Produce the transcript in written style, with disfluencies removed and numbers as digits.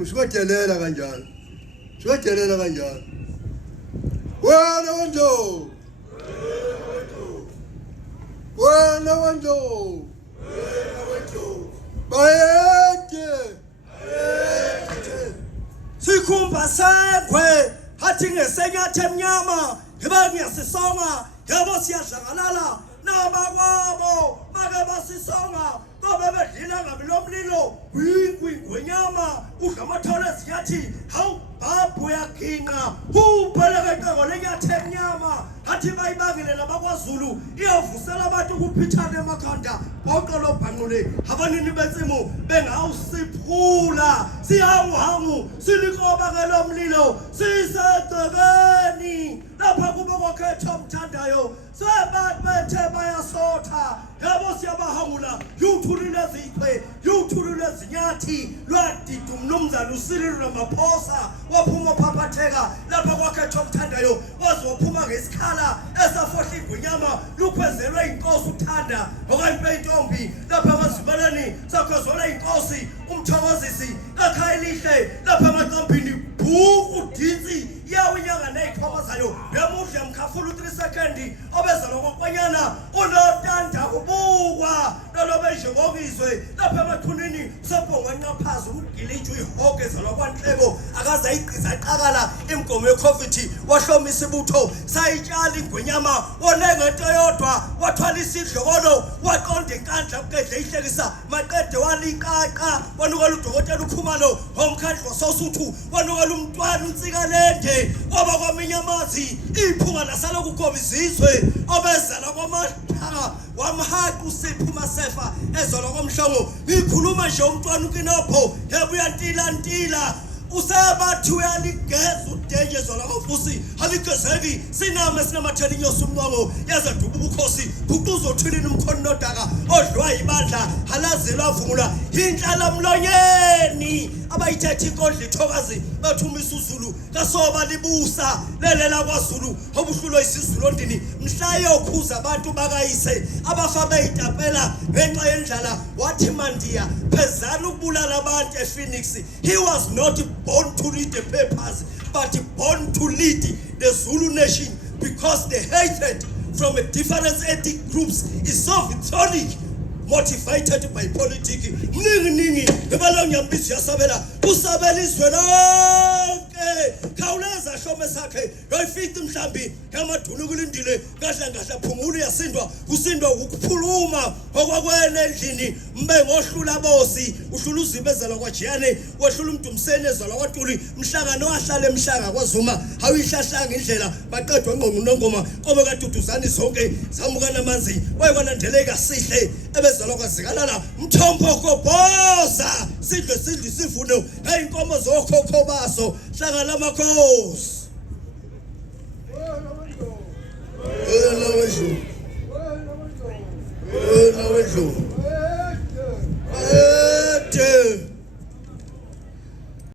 Mshikodelela kanjani. Mshikodelela kanjani. Wena wanjo. Wena wanjo. Bayeke. Sikhumba sekwe hathi ngesenyathe emnyama ngebe ngiyasisonga yebo siyadlangalala nabakwabo make basisonga kobe bedlila ngabilomlilo kwingwenyama udla amathole ezinyathi hawu babhu yakhinqa upheleke qeko lenyathe emnyama hathi bayibangile labakwaZulu iyavusela abantu ukuphithana emakhanda bonqolo bhanqule abanini bensimo bengawusiphula sihangu silikoba ngelomlilo sisegcekeni lapha kubo kokhetha omthandayo sebaphethe bayasotha yabo siyabahangula yuthulile izichwe yuthulile izinyathi lwadida umnumzana uSirilo Ramaphosa waphuma phaphatheka lapha kwakhetha omthandayo wazophuma ngesikhala esafohla ingwenyama lukwezelwe inkosi uthanda okayimpe intombi lapha kwaZibaleni sakhozela inkosi umthokozisi ekhayelihle lapha emaqambini bhuku dinsi yawo inyanga nezikhomozayo ngemuhle mkhafula u3 seconds obezalo kokwanyana unotanda kubukwa nalobe nje ngokizwe lapha emathunini sebhonga nqaphaza umgiliji uyihoke ezalo kwanhleko akaze ayiqiza iqakala imgomo yeCovid wahlomisa ibutho sayitshala ingwenyama onengento yodwa wathwala isidlokolo waqonda inkandla kukedle ihlekisa maqede waliqaqa wanukela udokotela ukhumalo omkhandlo sosuthu wanukela umntwana untsikalende oba kwaminyamazi iphunga lasala kugoba izizwe obezala kwamathanga wamhaqa uSipho Sefa ezolo komhlongo ngikhuluma nje umntwana ukinopho yebuya ntila usebathi uyaligeza udenje zona ngofusi aligezeki sinama sinamathela inyosi umnqongo yazaduba ubukhosi kuquzothwilini umkhona nodaka odlwa ibandla halazelwa avungula inhlala mlonyeni abayithethe inkondlo ithokazi bathumisa uZulu kasoba libusa lelela kwaZulu obuhlulo isizulu ondini mhlaye okhuza abantu bakayise abafa beyitapela ngenxa yendlala wathi mandiya phezana ukubulala abantu ePhoenix. He was not born to read the papers but born to lead the Zulu nation because the hatred from different ethnic groups is so vitriolic, motivated by politics. Ningi ebalonyambisi yasabela usabela izwe lonke khawuleza hlome sakhe yoyifika mhlambi yamadunu kulindile kahle kahle phumula yasindwa kusindwa ukuphuluma okwakwena endlini mbe ngohlula bosi uhlula uzibezela kwaJiyane wehlula umdumsene ezala kwaTuli mhlangano wahlala emhlanga kwaZuma hawihlahlanga indlela baqedwe ngqongo nongoma kobe kaduduzani zonke zamuka namanzi wayekwalandeleka sihle ebezalwa kwazikalala mthombo kobhoza sidle sivuno hayinkomo zokhokho baso hlangana amakhosi Wena wedlu